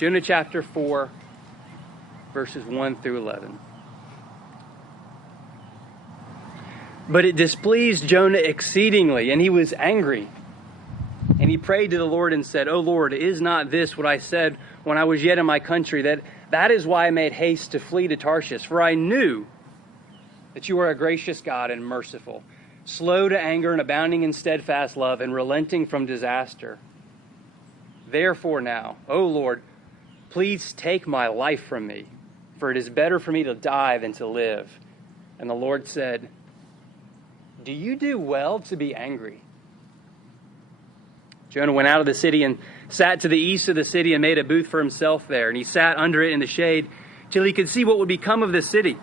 Jonah chapter 4, verses 1 through 11. But it displeased Jonah exceedingly, and he was angry. And he prayed to the Lord and said, O Lord, is not this what I said when I was yet in my country, that is why I made haste to flee to Tarshish? For I knew that you are a gracious God and merciful, slow to anger and abounding in steadfast love and relenting from disaster. Therefore now, O Lord, please take my life from me, for it is better for me to die than to live. And the Lord said, do you do well to be angry? Jonah went out of the city and sat to the east of the city and made a booth for himself there. And he sat under it in the shade till he could see what would become of the city.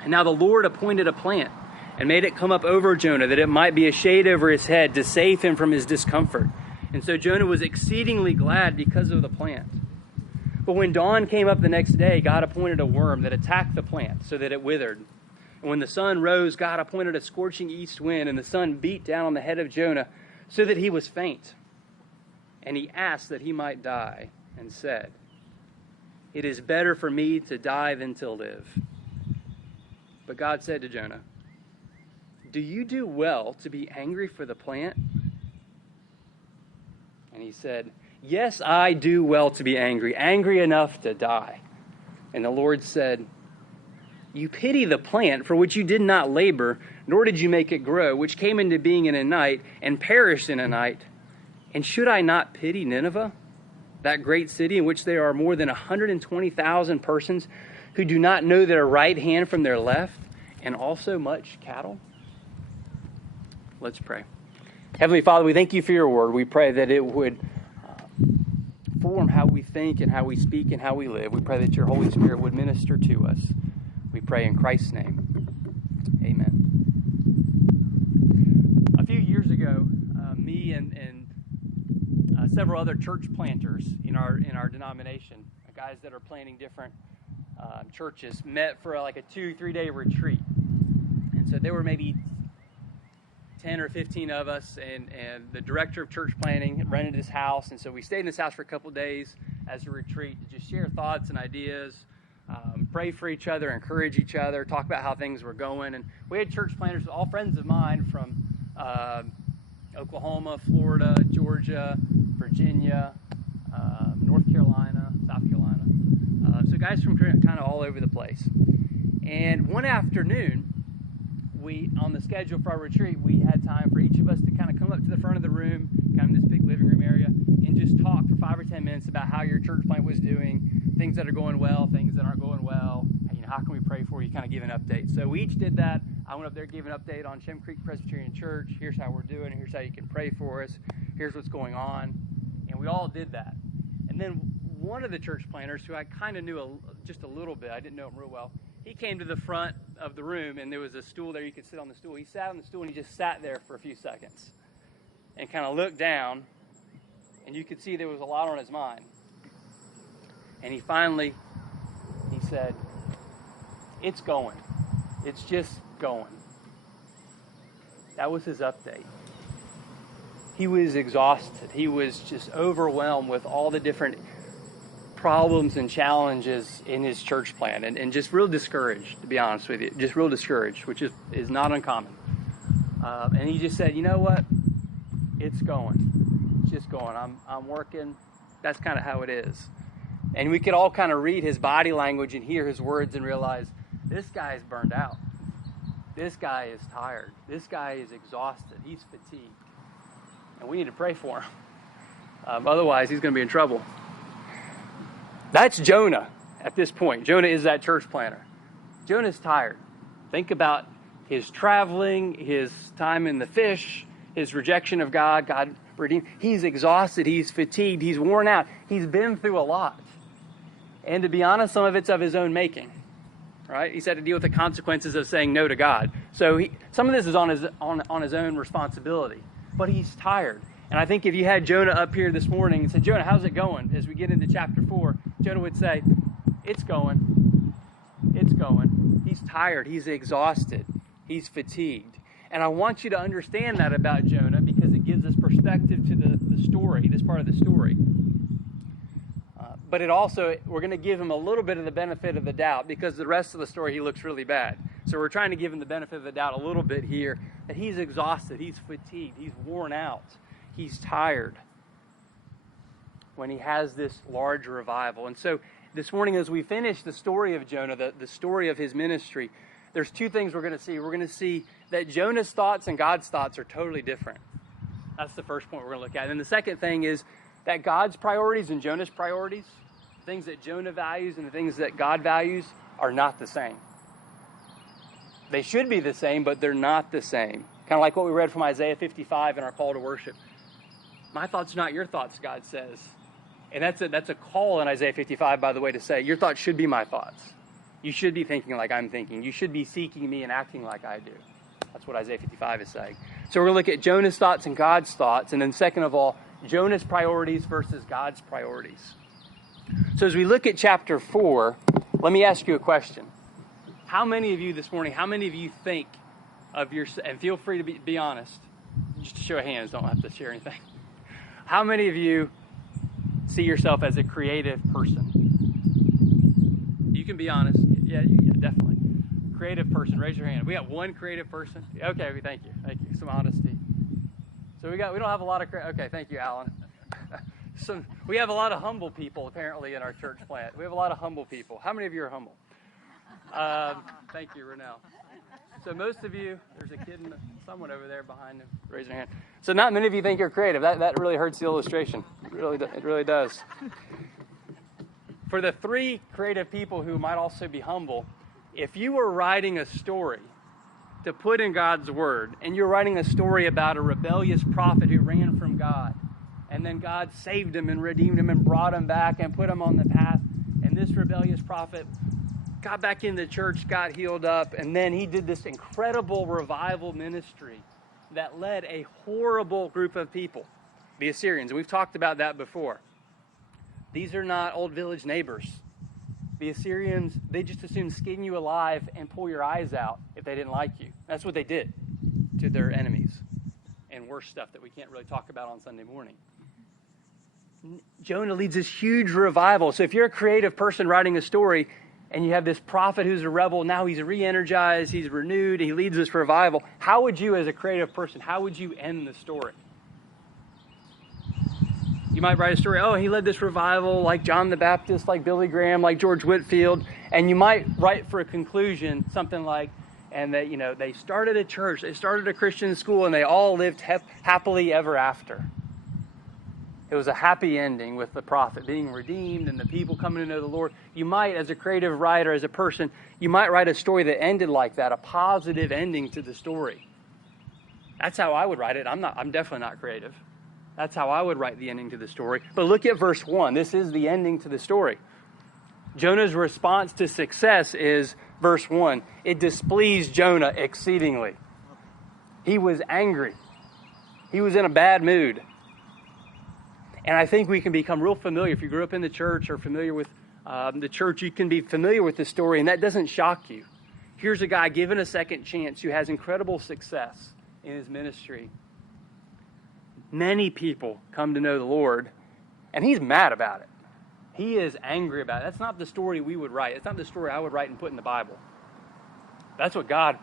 And now the Lord appointed a plant and made it come up over Jonah, that it might be a shade over his head to save him from his discomfort. And so Jonah was exceedingly glad because of the plant. But when dawn came up the next day, God appointed a worm that attacked the plant so that it withered. And when the sun rose, God appointed a scorching east wind, and the sun beat down on the head of Jonah so that he was faint. And he asked that he might die, and said, it is better for me to die than to live. But God said to Jonah, do you do well to be angry for the plant? And he said, yes, I do well to be angry, angry enough to die. And the Lord said, you pity the plant for which you did not labor, nor did you make it grow, which came into being in a night and perished in a night. And should I not pity Nineveh, that great city in which there are more than 120,000 persons who do not know their right hand from their left, and also much cattle? Let's pray. Heavenly Father, we thank you for your word. We pray that it would form how we think and how we speak and how we live. We pray that your Holy Spirit would minister to us. We pray in Christ's name. Amen. A few years ago, me and several other church planters in our denomination, guys that are planting different churches, met for like a 2-3 day retreat. And so there were maybe 10 or 15 of us, and the director of church planting rented his house. And so we stayed in this house for a couple days as a retreat to just share thoughts and ideas, pray for each other, encourage each other, talk about how things were going. And we had church planters, all friends of mine from Oklahoma, Florida, Georgia, Virginia, North Carolina, South Carolina. So guys from kind of all over the place. And one afternoon, on the schedule for our retreat, we had time for each of us to kind of come up to the front of the room, kind of in this big living room area, and just talk for 5 or 10 minutes about how your church plant was doing, things that are going well, things that aren't going well, how can we pray for you, kind of give an update. So we each did that. I went up there, gave an update on Shem Creek Presbyterian Church. Here's how we're doing. Here's how you can pray for us. Here's what's going on. And we all did that. And then one of the church planters, who I kind of knew just a little bit, I didn't know him real well, he came to the front of the room, and there was a stool there. You could sit on the stool. He sat on the stool, and he just sat there for a few seconds and kind of looked down, and you could see there was a lot on his mind. And he said, it's going. It's just going. That was his update. He was exhausted. He was just overwhelmed with all the different problems and challenges in his church plan, and just real discouraged, to be honest with you. Just real discouraged, which is not uncommon. And he just said, you know what? It's going. It's just going. I'm working. That's kind of how it is. And we could all kind of read his body language and hear his words and realize, this guy is burned out. This guy is tired. This guy is exhausted. He's fatigued. And we need to pray for him. Otherwise, he's going to be in trouble. That's Jonah at this point. Jonah is that church planter. Jonah's tired. Think about his traveling, his time in the fish, his rejection of God, God redeemed. He's exhausted. He's fatigued. He's worn out. He's been through a lot. And to be honest, some of it's of his own making. Right? He's had to deal with the consequences of saying no to God. So some of this is on his own responsibility. But he's tired. And I think if you had Jonah up here this morning and said, Jonah, how's it going? As we get into chapter 4, Jonah would say, it's going. It's going. He's tired. He's exhausted. He's fatigued. And I want you to understand that about Jonah, because it gives us perspective to the story, this part of the story. but we're going to give him a little bit of the benefit of the doubt because the rest of the story, he looks really bad. So we're trying to give him the benefit of the doubt a little bit here, that he's exhausted, he's fatigued, he's worn out, he's tired when he has this large revival. And so this morning, as we finish the story of Jonah, the story of his ministry, there's two things we're going to see. We're going to see that Jonah's thoughts and God's thoughts are totally different. That's the first point we're going to look at. And the second thing is that God's priorities and Jonah's priorities, things that Jonah values and the things that God values, are not the same. They should be the same, but they're not the same. Kind of like what we read from Isaiah 55 in our call to worship. My thoughts are not your thoughts, God says. And that's a call in Isaiah 55, by the way, to say, your thoughts should be my thoughts. You should be thinking like I'm thinking. You should be seeking me and acting like I do. That's what Isaiah 55 is saying. So we're going to look at Jonah's thoughts and God's thoughts. And then second of all, Jonah's priorities versus God's priorities. So as we look at chapter 4, let me ask you a question. How many of you this morning, how many of you think of your, and feel free to be honest, just to show of hands, don't have to share anything. How many of you see yourself as a creative person? You can be honest. Yeah, definitely. Creative person, raise your hand. We got one creative person. Okay, thank you. Thank you. Some honesty. So we don't have a lot of, okay, thank you, Alan. We have a lot of humble people, apparently, in our church plant. We have a lot of humble people. How many of you are humble? Thank you, Renell. So most of you, there's a kid, someone over there behind him, raise your hand. So not many of you think you're creative. That really hurts the illustration. It really does. For the three creative people who might also be humble, if you were writing a story to put in God's Word, and you're writing a story about a rebellious prophet who ran from God, and then God saved him and redeemed him and brought him back and put him on the path, and this rebellious prophet got back in the church, got healed up, and then he did this incredible revival ministry that led a horrible group of people, the Assyrians. And we've talked about that before. These are not old village neighbors. The Assyrians, they just assume skin you alive and pull your eyes out if they didn't like you. That's what they did to their enemies. And worse stuff that we can't really talk about on Sunday morning. Jonah leads this huge revival. So if you're a creative person writing a story, and you have this prophet who's a rebel, now he's re-energized, he's renewed, he leads this revival. How would you, as a creative person, how would you end the story? You might write a story, oh, he led this revival like John the Baptist, like Billy Graham, like George Whitefield, and you might write for a conclusion something like, and that, they started a church, they started a Christian school, and they all lived happily ever after. It was a happy ending with the prophet being redeemed and the people coming to know the Lord. You might, as a creative writer, as a person, you might write a story that ended like that, a positive ending to the story. That's how I would write it. I'm definitely not creative. That's how I would write the ending to the story. But look at verse 1. This is the ending to the story. Jonah's response to success is, verse 1, it displeased Jonah exceedingly. He was angry. He was in a bad mood. And I think we can become real familiar. If you grew up in the church or familiar with the church, you can be familiar with the story, and that doesn't shock you. Here's a guy given a second chance who has incredible success in his ministry. Many people come to know the Lord, and he's mad about it. He is angry about it. That's not the story we would write. It's not the story I would write and put in the Bible. That's what God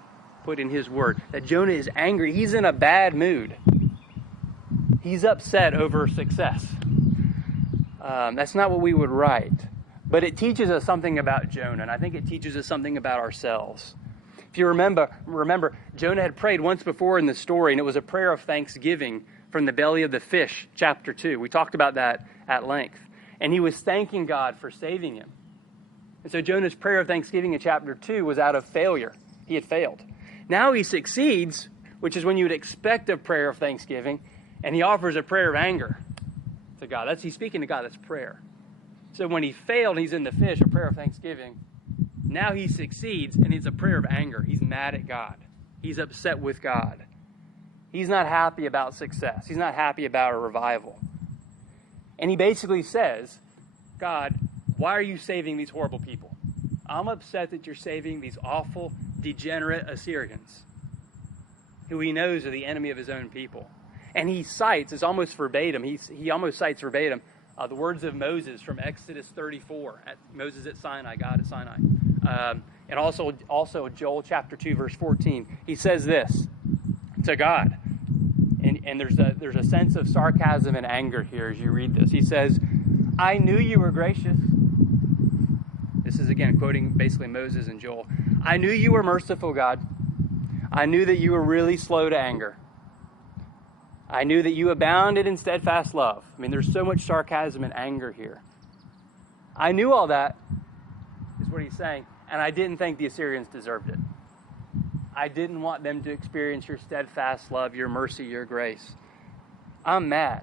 put in his word, that Jonah is angry. He's in a bad mood. He's upset over success. That's not what we would write. But it teaches us something about Jonah, and I think it teaches us something about ourselves. If you remember, Jonah had prayed once before in the story, and it was a prayer of thanksgiving from the belly of the fish, chapter 2. We talked about that at length. And he was thanking God for saving him. And so Jonah's prayer of thanksgiving in chapter 2 was out of failure. He had failed. Now he succeeds, which is when you would expect a prayer of thanksgiving, and he offers a prayer of anger to God. He's speaking to God. That's prayer. So when he failed, he's in the fish, a prayer of thanksgiving. Now he succeeds, and it's a prayer of anger. He's mad at God. He's upset with God. He's not happy about success. He's not happy about a revival. And he basically says, God, why are you saving these horrible people? I'm upset that you're saving these awful, degenerate Assyrians, who he knows are the enemy of his own people. And he cites, it's almost verbatim, he almost cites verbatim, The words of Moses from Exodus 34, Moses at Sinai, God at Sinai. And also Joel chapter 2, verse 14. He says this to God. And there's a sense of sarcasm and anger here as you read this. He says, I knew you were gracious. This is again quoting basically Moses and Joel. I knew you were merciful, God. I knew that you were really slow to anger. I knew that you abounded in steadfast love. I mean, there's so much sarcasm and anger here. I knew all that, is what he's saying, and I didn't think the Assyrians deserved it. I didn't want them to experience your steadfast love, your mercy, your grace. I'm mad.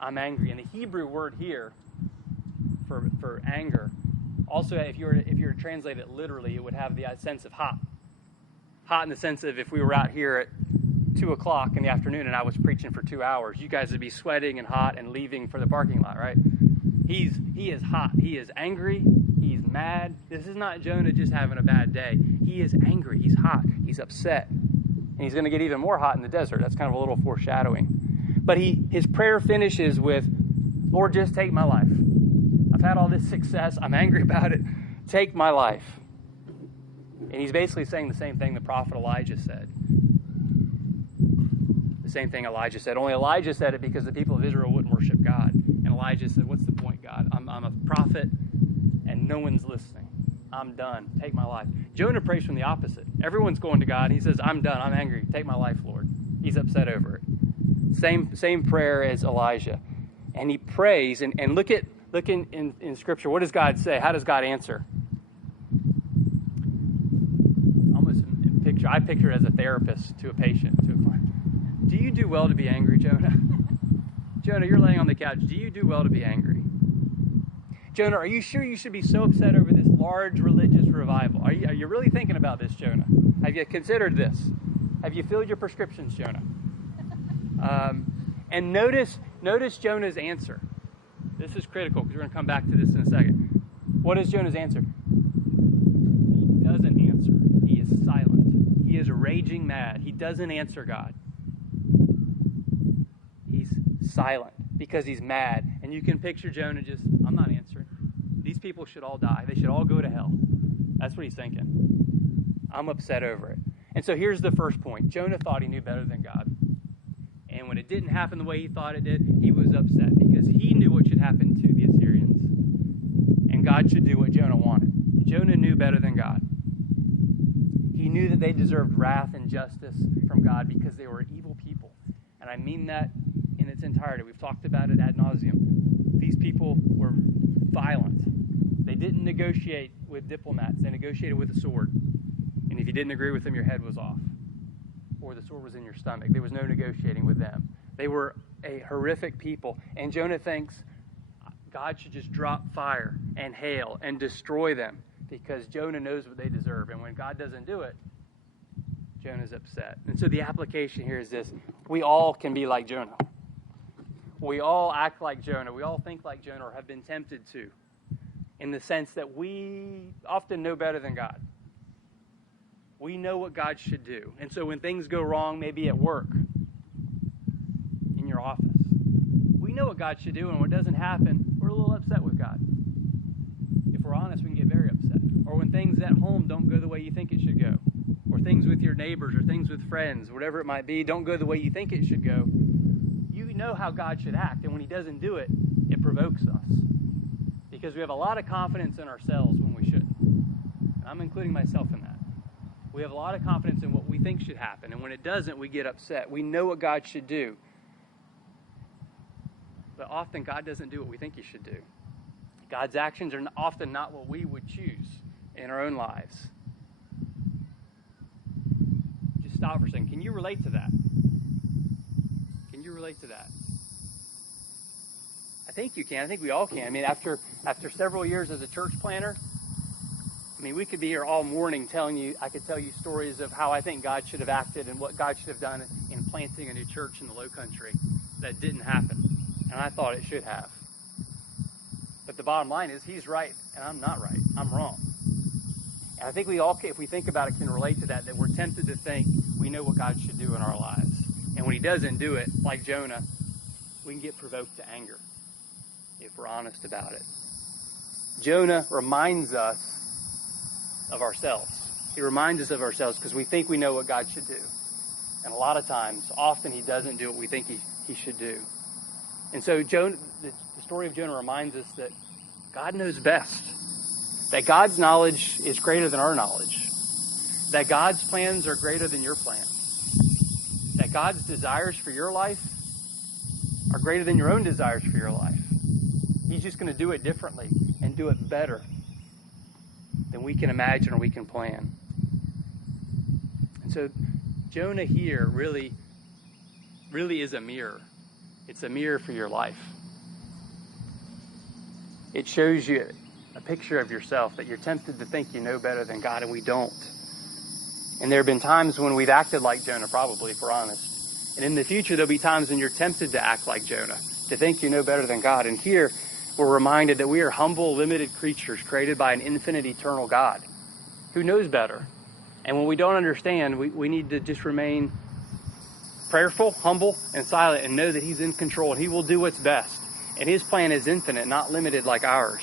I'm angry. And the Hebrew word here for anger, also if you were to translate it literally, it would have the sense of hot. Hot in the sense of if we were out here at 2 o'clock in the afternoon and I was preaching for 2 hours, you guys would be sweating and hot and leaving for the parking lot, right? He is hot. He is angry. He's mad. This is not Jonah just having a bad day. He is angry. He's hot. He's upset. And he's going to get even more hot in the desert. That's kind of a little foreshadowing. But his prayer finishes with, Lord, just take my life. I've had all this success. I'm angry about it. Take my life. And he's basically saying the same thing the prophet Elijah said. The same thing Elijah said. Only Elijah said it because the people of Israel wouldn't worship God. And Elijah said, what's the point, God? I'm a prophet and no one's listening. I'm done. Take my life. Jonah prays from the opposite. Everyone's going to God. He says, I'm done. I'm angry. Take my life, Lord. He's upset over it. Same prayer as Elijah. And he prays. And look in Scripture. What does God say? How does God answer? I picture it as a therapist to a patient, to a client. Do you do well to be angry, Jonah? Jonah, you're laying on the couch. Do you do well to be angry? Jonah, are you sure you should be so upset over this large religious revival? Are you really thinking about this, Jonah? Have you considered this? Have you filled your prescriptions, Jonah? And notice Jonah's answer. This is critical because we're going to come back to this in a second. What is Jonah's answer? He doesn't answer. He is silent. He is raging mad. He doesn't answer God. He's silent because he's mad. And you can picture Jonah just, I'm not answering. These people should all die. They should all go to hell. That's what he's thinking. I'm upset over it. And so here's the first point. Jonah thought he knew better than God. And when it didn't happen the way he thought it did, he was upset because he knew what should happen to the Assyrians. And God should do what Jonah wanted. Jonah knew better than God. He knew that they deserved wrath and justice from God because they were evil people. And I mean that in its entirety. We've talked about it ad nauseum. These people were violent. They didn't negotiate with diplomats. They negotiated with a sword. And if you didn't agree with them, your head was off. Or the sword was in your stomach. There was no negotiating with them. They were a horrific people. And Jonah thinks God should just drop fire and hail and destroy them because Jonah knows what they deserve. And when God doesn't do it, Jonah's upset. And so the application here is this. We all can be like Jonah. We all act like Jonah. We all think like Jonah or have been tempted to, in the sense that we often know better than God. We know what God should do. And so when things go wrong, maybe at work, in your office, we know what God should do, and when it doesn't happen, we're a little upset with God. If we're honest, we can get very upset. Or when things at home don't go the way you think it should go. Or things with your neighbors or things with friends, whatever it might be, don't go the way you think it should go. You know how God should act, and when he doesn't do it, it provokes us. Because we have a lot of confidence in ourselves when we shouldn't. And I'm including myself in that. We have a lot of confidence in what we think should happen, and when it doesn't, we get upset. We know what God should do. But often God doesn't do what we think he should do. God's actions are often not what we would choose in our own lives. Just stop for a second. Can you relate to that? Can you relate to that? I think you can. I think we all can. I mean, after several years as a church planner, I mean, we could be here all morning I could tell you stories of how I think God should have acted and what God should have done in planting a new church in the Low Country that didn't happen. And I thought it should have. But the bottom line is he's right and I'm not right. I'm wrong. And I think we all, if we think about it, can relate to that we're tempted to think we know what God should do in our lives. And when he doesn't do it, like Jonah, we can get provoked to anger. if we're honest about it. Jonah reminds us of ourselves. He reminds us of ourselves because we think we know what God should do. And a lot of times, often he doesn't do what we think he should do. And so the story of Jonah reminds us that God knows best. That God's knowledge is greater than our knowledge. That God's plans are greater than your plans. That God's desires for your life are greater than your own desires for your life. He's just going to do it differently and do it better than we can imagine or we can plan. And so Jonah here really is a mirror. It's a mirror for your life. It shows you a picture of yourself, that you're tempted to think you know better than God, and we don't. And there have been times when we've acted like Jonah, probably, if we're honest. And in the future, there'll be times when you're tempted to act like Jonah, to think you know better than God. And here, we're reminded that we are humble, limited creatures created by an infinite, eternal God who knows better. And when we don't understand, we need to just remain prayerful, humble, and silent, and know that he's in control, and he will do what's best. And his plan is infinite, not limited like ours.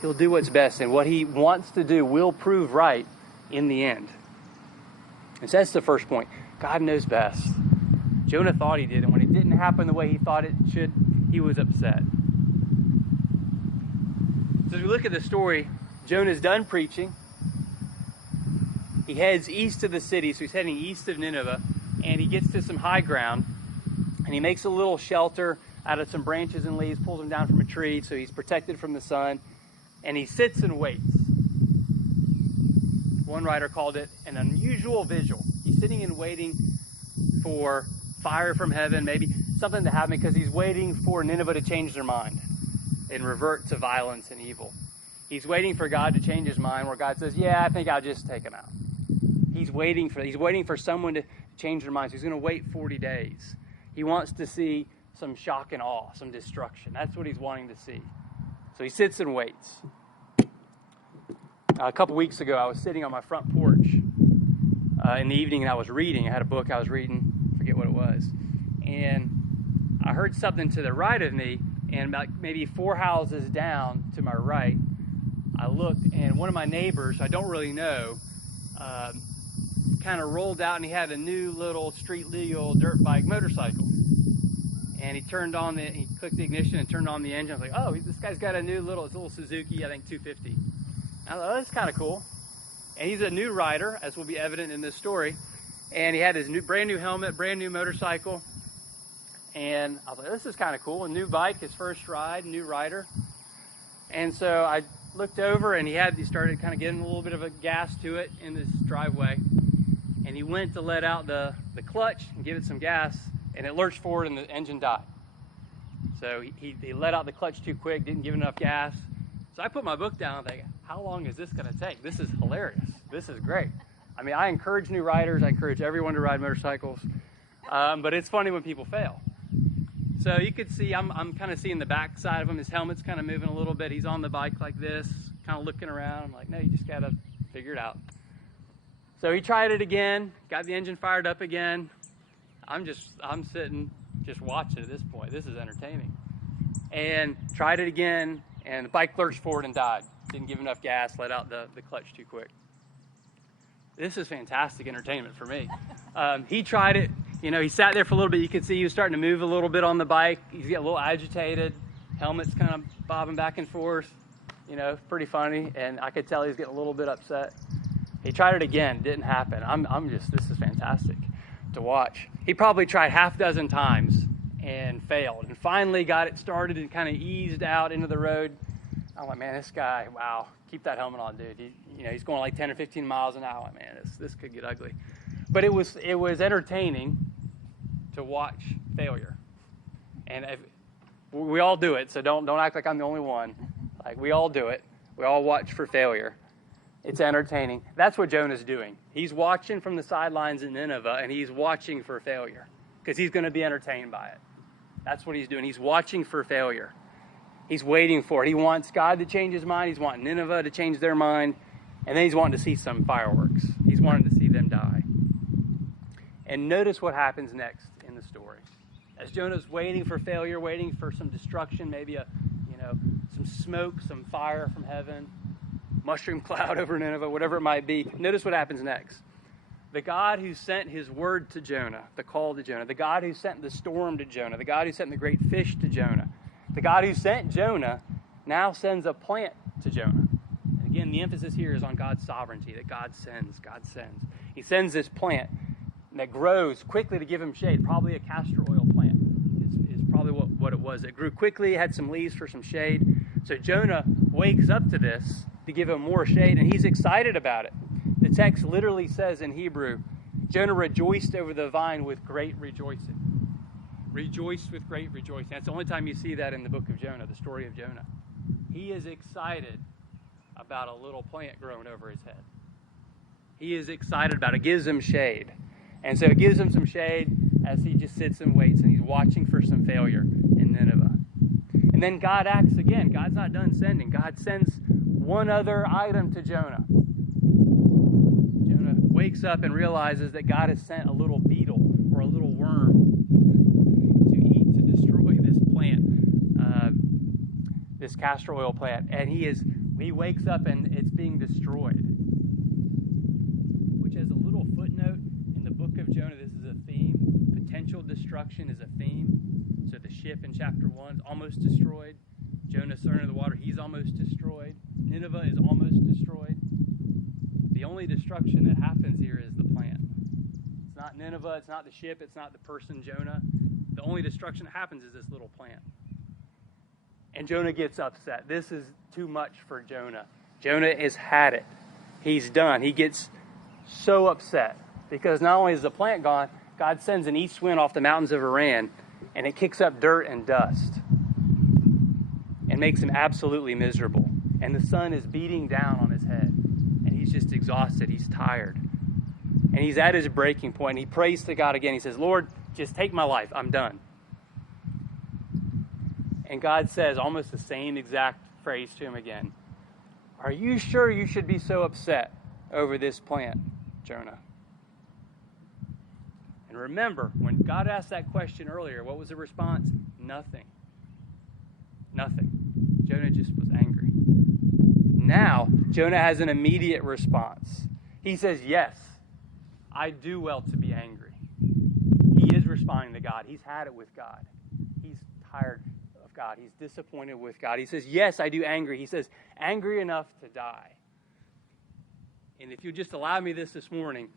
He'll do what's best, and what he wants to do will prove right in the end. And so that's the first point. God knows best. Jonah thought he did, and when it didn't happen the way he thought it should, he was upset. So as we look at the story, Jonah's done preaching. He heads east of the city, so he's heading east of Nineveh, and he gets to some high ground, and he makes a little shelter out of some branches and leaves, pulls them down from a tree so he's protected from the sun, and he sits and waits. One writer called it an unusual vigil. He's sitting and waiting for fire from heaven, maybe something to happen, because he's waiting for Nineveh to change their mind and revert to violence and evil. He's waiting for God to change his mind, where God says, yeah, I think I'll just take him out. He's waiting for someone to change their minds. He's going to wait 40 days. He wants to see some shock and awe, some destruction. That's what he's wanting to see. So he sits and waits. A couple weeks ago, I was sitting on my front porch in the evening, and I was reading. I had a book I was reading, I forget what it was. And I heard something to the right of me, and about maybe 4 houses down to my right, I looked, and one of my neighbors, I don't really know, kind of rolled out, and he had a new little street legal dirt bike motorcycle. And he clicked the ignition and turned on the engine. I was like, oh, this guy's got a little Suzuki, I think 250. I thought, oh, that's kind of cool. And he's a new rider, as will be evident in this story. And he had his brand new helmet, brand new motorcycle. And I was like, this is kind of cool. A new bike, his first ride, new rider. And so I looked over, and he started kind of getting a little bit of a gas to it in this driveway. And he went to let out the clutch and give it some gas, and it lurched forward and the engine died. So he let out the clutch too quick, didn't give enough gas. So I put my book down and think, how long is this going to take? This is hilarious. This is great. I mean, I encourage new riders. I encourage everyone to ride motorcycles. But it's funny when people fail. So you could see, I'm kind of seeing the back side of him. His helmet's kind of moving a little bit. He's on the bike like this, kind of looking around. I'm like, no, you just got to figure it out. So he tried it again, got the engine fired up again. I'm sitting, just watching at this point. This is entertaining. And tried it again, and the bike lurched forward and died. Didn't give enough gas, let out the clutch too quick. This is fantastic entertainment for me. He tried it. He sat there for a little bit. You could see he was starting to move a little bit on the bike. He's getting a little agitated. Helmet's kind of bobbing back and forth. Pretty funny. And I could tell he's getting a little bit upset. He tried it again. Didn't happen. This is fantastic to watch. He probably tried half a dozen times and failed, and finally got it started and kind of eased out into the road. I'm like, man, this guy, wow, keep that helmet on, dude. He's going like 10 or 15 miles an hour. Man, this could get ugly. But it was entertaining to watch failure. And we all do it, so don't act like I'm the only one. Like, we all do it. We all watch for failure. It's entertaining. That's what Jonah's doing. He's watching from the sidelines in Nineveh, and he's watching for failure because he's going to be entertained by it. That's what he's doing. He's watching for failure. He's waiting for it. He wants God to change his mind. He's wanting Nineveh to change their mind. And then he's wanting to see some fireworks. He's wanting to see them die. And notice what happens next in the story. As Jonah's waiting for failure, waiting for some destruction, maybe some smoke, some fire from heaven, mushroom cloud over Nineveh, whatever it might be, notice what happens next. The God who sent his word to Jonah, the call to Jonah, the God who sent the storm to Jonah, the God who sent the great fish to Jonah, the God who sent Jonah now sends a plant to Jonah. And again, the emphasis here is on God's sovereignty, that God sends. He sends this plant that grows quickly to give him shade, probably a castor oil plant is probably what it was. It grew quickly, had some leaves for some shade. So Jonah wakes up to this to give him more shade, and he's excited about it. The text literally says in Hebrew, Jonah rejoiced over the vine with great rejoicing. Rejoiced with great rejoicing. That's the only time you see that in the book of Jonah, the story of Jonah. He is excited about a little plant growing over his head. He is excited about it. It gives him shade. And so it gives him some shade as he just sits and waits, and he's watching for some failure in Nineveh. And then God acts again. God's not done sending. God sends one other item to Jonah. Jonah wakes up and realizes that God has sent a little beetle or a little worm to destroy this plant, this castor oil plant. And he wakes up and it's being destroyed. Which has a little footnote in the book of Jonah. This is a theme. Potential destruction is a theme. So the ship in chapter 1 is almost destroyed. Jonah's thrown into the water. He's almost destroyed. Nineveh is almost destroyed. The only destruction that happens here is the plant. It's not Nineveh. It's not the ship. It's not the person, Jonah. The only destruction that happens is this little plant. And Jonah gets upset. This is too much for Jonah. Jonah has had it. He's done. He gets so upset because not only is the plant gone, God sends an east wind off the mountains of Iran, and it kicks up dirt and dust and makes him absolutely miserable. And the sun is beating down on his head, and he's just exhausted. He's tired. And he's at his breaking point. And he prays to God again. He says, Lord, just take my life. I'm done. And God says almost the same exact phrase to him again. Are you sure you should be so upset over this plant, Jonah? And remember, when God asked that question earlier, what was the response? Nothing. Jonah just was angry. Now, Jonah has an immediate response. He says, yes, I do well to be angry. He is responding to God. He's had it with God. He's tired of God. He's disappointed with God. He says, yes, I do angry. He says, angry enough to die. And if you just allow me this morning,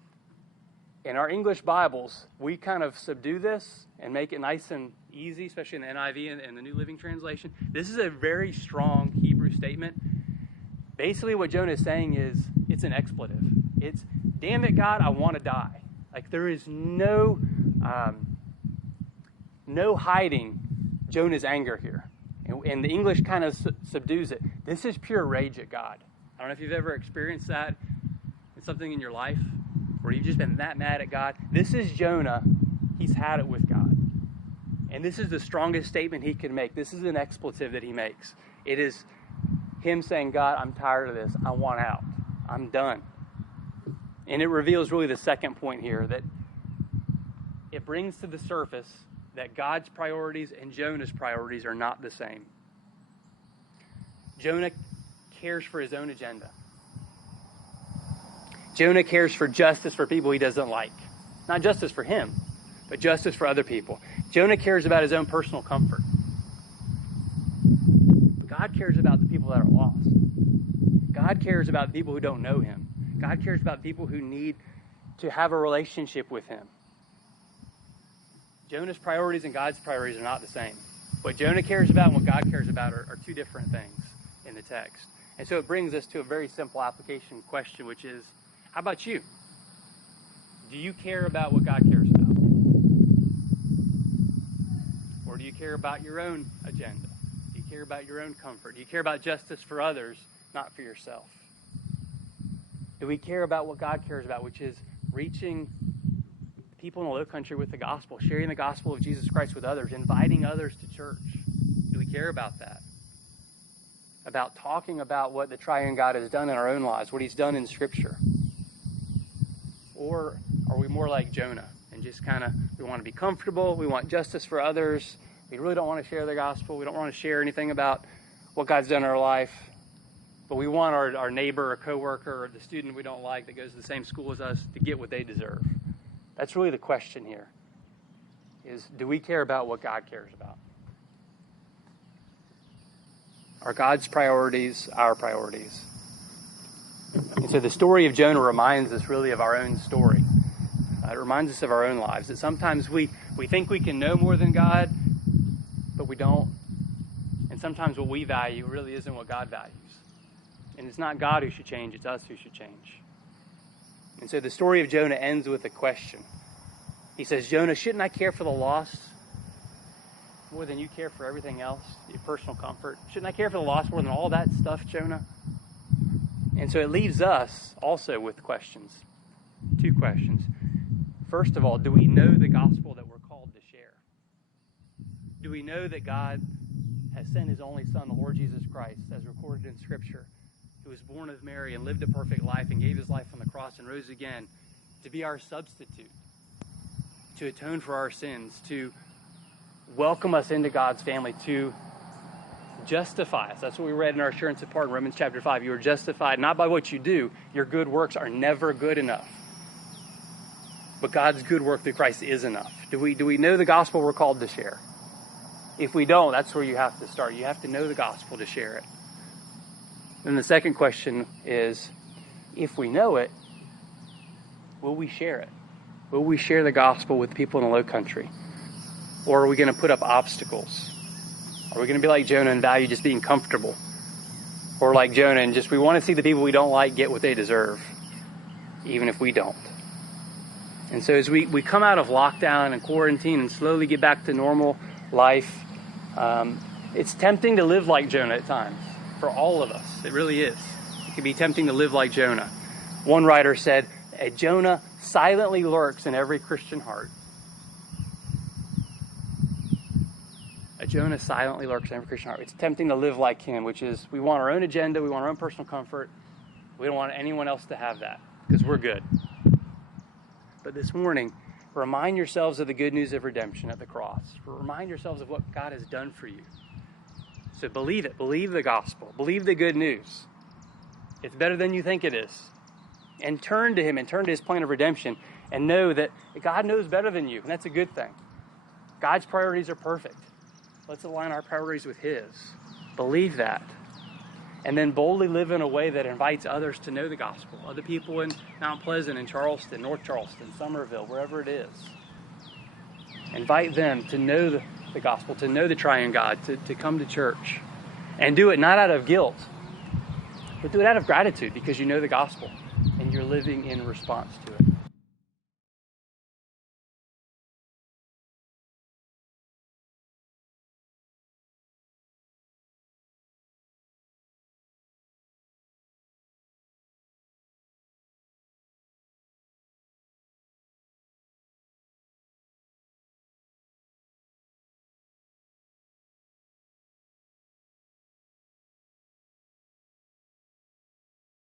in our English Bibles, we kind of subdue this and make it nice and easy, especially in the NIV and the New Living Translation. This is a very strong Hebrew statement. Basically, what Jonah is saying is, it's an expletive. It's, damn it, God, I want to die. Like, there is no hiding Jonah's anger here. And the English kind of subdues it. This is pure rage at God. I don't know if you've ever experienced that in something in your life, where you've just been that mad at God. This is Jonah. He's had it with God. And this is the strongest statement he can make. This is an expletive that he makes. It is him saying, God, I'm tired of this. I want out. I'm done. And it reveals really the second point here, that it brings to the surface that God's priorities and Jonah's priorities are not the same. Jonah cares for his own agenda. Jonah cares for justice for people he doesn't like. Not justice for him, but justice for other people. Jonah cares about his own personal comfort. But God cares about the people that are lost. God cares about the people who don't know him. God cares about people who need to have a relationship with him. Jonah's priorities and God's priorities are not the same. What Jonah cares about and what God cares about are two different things in the text. And so it brings us to a very simple application question, which is, how about you? Do you care about what God cares about? Or do you care about your own agenda? Do you care about your own comfort? Do you care about justice for others, not for yourself? Do we care about what God cares about, which is reaching people in the Low Country with the gospel, sharing the gospel of Jesus Christ with others, inviting others to church? Do we care about that? About talking about what the triune God has done in our own lives, what he's done in Scripture? Or are we more like Jonah? And just we want to be comfortable. We want justice for others. We really don't want to share the gospel. We don't want to share anything about what God's done in our life. But we want our neighbor or coworker or the student we don't like that goes to the same school as us to get what they deserve. That's really the question here, is do we care about what God cares about? Are God's priorities our priorities? And so the story of Jonah reminds us really of our own story. It reminds us of our own lives, that sometimes we think we can know more than God, but we don't. And sometimes what we value really isn't what God values. And it's not God who should change, it's us who should change. And so the story of Jonah ends with a question. He says, Jonah, shouldn't I care for the lost more than you care for everything else, your personal comfort? Shouldn't I care for the lost more than all that stuff, Jonah? And so it leaves us also with questions. Two questions. First of all, do we know the gospel that we're called to share? Do we know that God has sent his only Son, the Lord Jesus Christ, as recorded in Scripture, who was born of Mary and lived a perfect life and gave his life on the cross and rose again to be our substitute, to atone for our sins, to welcome us into God's family, to justify us? That's what we read in our assurance of pardon, Romans chapter 5. You are justified not by what you do. Your good works are never good enough. But God's good work through Christ is enough. Do we know the gospel we're called to share? If we don't, that's where you have to start. You have to know the gospel to share it. And the second question is, if we know it, will we share it? Will we share the gospel with people in the low country? Or are we going to put up obstacles? Are we going to be like Jonah and value just being comfortable? Or like Jonah and we want to see the people we don't like get what they deserve, even if we don't? And so as we come out of lockdown and quarantine and slowly get back to normal life, it's tempting to live like Jonah at times, for all of us. It really is. It can be tempting to live like Jonah. One writer said, a Jonah silently lurks in every Christian heart. A Jonah silently lurks in every Christian heart. It's tempting to live like him, which is we want our own agenda, we want our own personal comfort. We don't want anyone else to have that because we're good. But this morning, remind yourselves of the good news of redemption at the cross. Remind yourselves of what God has done for you. So believe it. Believe the gospel. Believe the good news. It's better than you think it is. And turn to him and turn to his plan of redemption and know that God knows better than you. And that's a good thing. God's priorities are perfect. Let's align our priorities with his. Believe that. And then boldly live in a way that invites others to know the gospel. Other people in Mount Pleasant, in Charleston, North Charleston, Somerville, wherever it is. Invite them to know the gospel, to know the triune God, to come to church. And do it not out of guilt, but do it out of gratitude because you know the gospel and you're living in response to it.